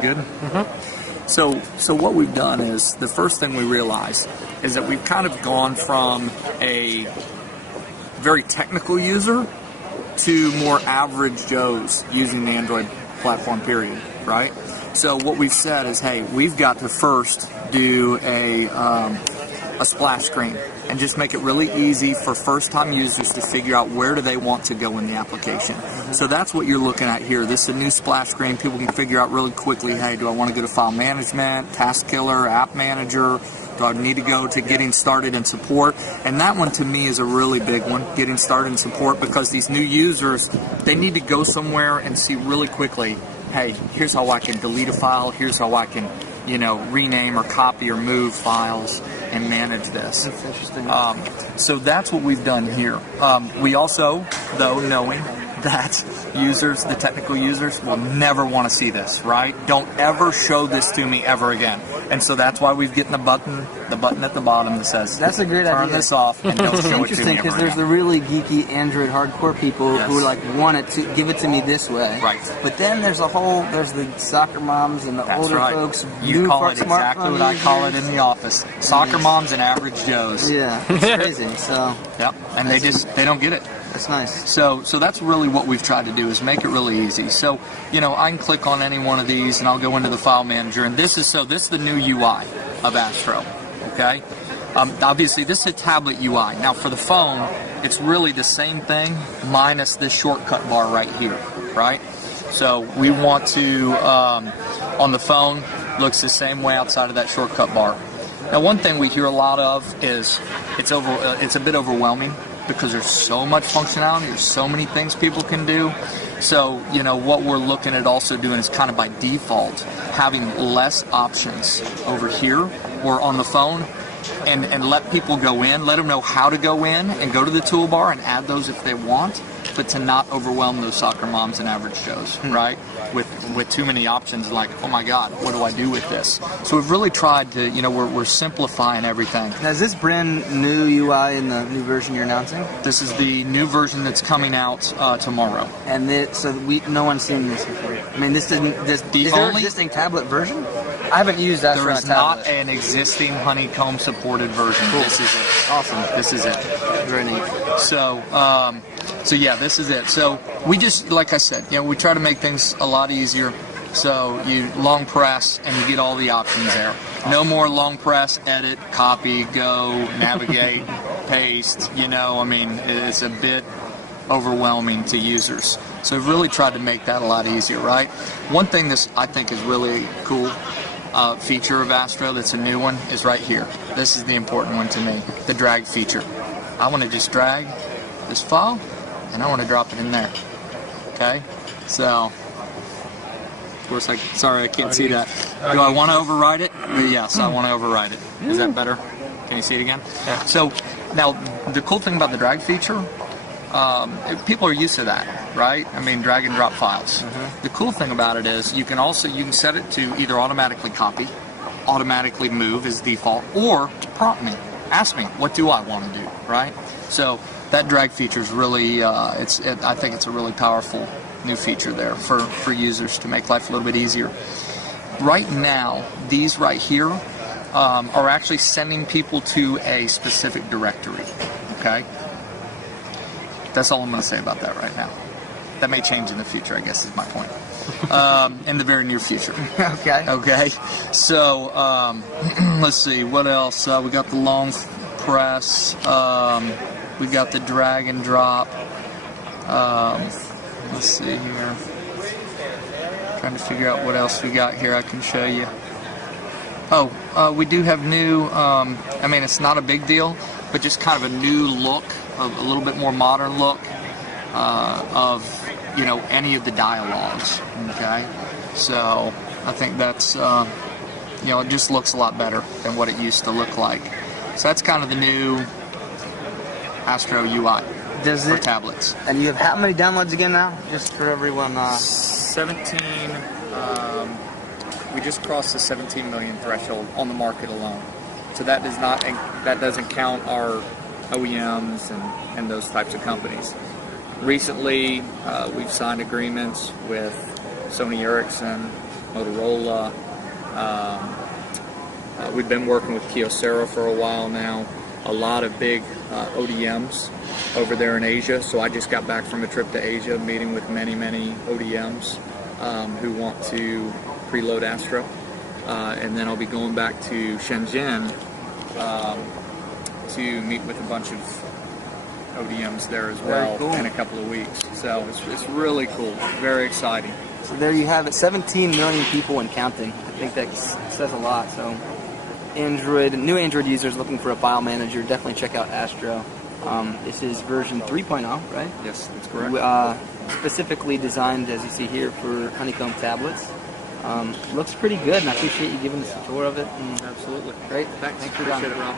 good? So what we've done is, the first thing we realized is that we've kind of gone from a very technical user to more average Joes using the Android platform, period, right? So what we've said is, hey, we've got to first do a splash screen and just make it really easy for first-time users to figure out where do they want to go in the application. So that's what you're looking at here. This is a new splash screen. People can figure out really quickly, hey, do I want to go to File Management, Task Killer, App Manager? Do I need to go to Getting Started in Support? And that one, to me, is a really big one, Getting Started in Support, because these new users, they need to go somewhere and see really quickly, hey, here's how I can delete a file, here's how I can, you know, rename or copy or move files and manage this. That's interesting. So that's what we've done here. We also, though, knowing that users, the technical users, will never want to see this, right? Don't ever show this to me ever again. And so that's why we've gotten the button at the bottom that says, that's a great turn idea. this off and don't show it to me Interesting, because ever there's the again. really geeky Android hardcore people Yes. who are like, want it to give it to me this way. Right. But then there's the soccer moms and the That's older right. folks. You new call it exactly smartphone what I call it users. in the office. Soccer moms and average Joes. Yeah, it's crazy. So Yep. And they don't get it. that's nice. So that's really what we've tried to do, is make it really easy. So, you know, I can click on any one of these and I'll go into the file manager, and this is the new UI of Astro. Okay. Obviously, this is a tablet UI. Now, for the phone, it's really the same thing minus this shortcut bar right here, right? So we want to, on the phone, looks the same way outside of that shortcut bar. Now, one thing we hear a lot of is it's a bit overwhelming because there's so much functionality, there's so many things people can do. So, you know, what we're looking at also doing is kind of by default having less options over here or on the phone, and let people go in, let them know how to go in and go to the toolbar and add those if they want, but to not overwhelm those soccer moms and average Joes, right? With too many options, like, oh my God, what do I do with this? So we've really tried to, you know, we're simplifying everything. Now, is this brand new UI in the new version you're announcing? This is the new version that's coming out tomorrow. And no one's seen this before. I mean, is there an existing tablet version? I haven't used that. There is not an existing Honeycomb supported version. Cool. This is it. Awesome. This is it. Very neat. So yeah, this is it. So we just, like I said, you know, we try to make things a lot easier. So you long press and you get all the options there. No more long press, edit, copy, go, navigate, paste. You know, I mean, it's a bit overwhelming to users. So we've really tried to make that a lot easier, right? One thing that I think is really cool feature of Astro that's a new one is right here. This is the important one to me, the drag feature. I want to just drag this file and I want to drop it in there. Okay? So, of course, sorry I can't see that. Do I want to override it? Yes, I want to override it. Is that better? Can you see it again? Yeah. So, now, the cool thing about the drag feature, people are used to that, right? I mean, drag and drop files. The cool thing about it is you can set it to either automatically copy, automatically move as default, or to prompt me, ask me, what do I want to do, right? So that drag feature is really, I think it's a really powerful new feature there for users to make life a little bit easier. Right now, these right here are actually sending people to a specific directory, okay? That's all I'm going to say about that right now. That may change in the future, I guess is my point. In the very near future. Okay. Okay. So, let's see, what else? We got the long press. We got the drag and drop. Let's see here. Trying to figure out what else we got here I can show you. Oh, we do have new, I mean, it's not a big deal, but just kind of a new look, a little bit more modern look of, you know, any of the dialogues, okay? So I think that's, you know, it just looks a lot better than what it used to look like. So that's kind of the new Astro UI for tablets. And you have how many downloads again now? Just for everyone. 17. We just crossed the 17 million threshold on the market alone. So that doesn't count our OEMs and those types of companies. Recently, we've signed agreements with Sony Ericsson, Motorola. We've been working with Kyocera for a while now. A lot of big ODMs over there in Asia. So I just got back from a trip to Asia, meeting with many ODMs who want to preload Astro. And then I'll be going back to Shenzhen to meet with a bunch of ODMs there as well in a couple of weeks. So it's really cool, very exciting. So there you have it, 17 million people and counting. I think that says a lot. So new Android users looking for a file manager, definitely check out Astro. This is version 3.0, right? Yes, that's correct. Specifically designed, as you see here, for Honeycomb tablets. Looks pretty good, and I appreciate you giving us a tour of it. Absolutely. Great. Thanks. For your time. Appreciate it, Rob.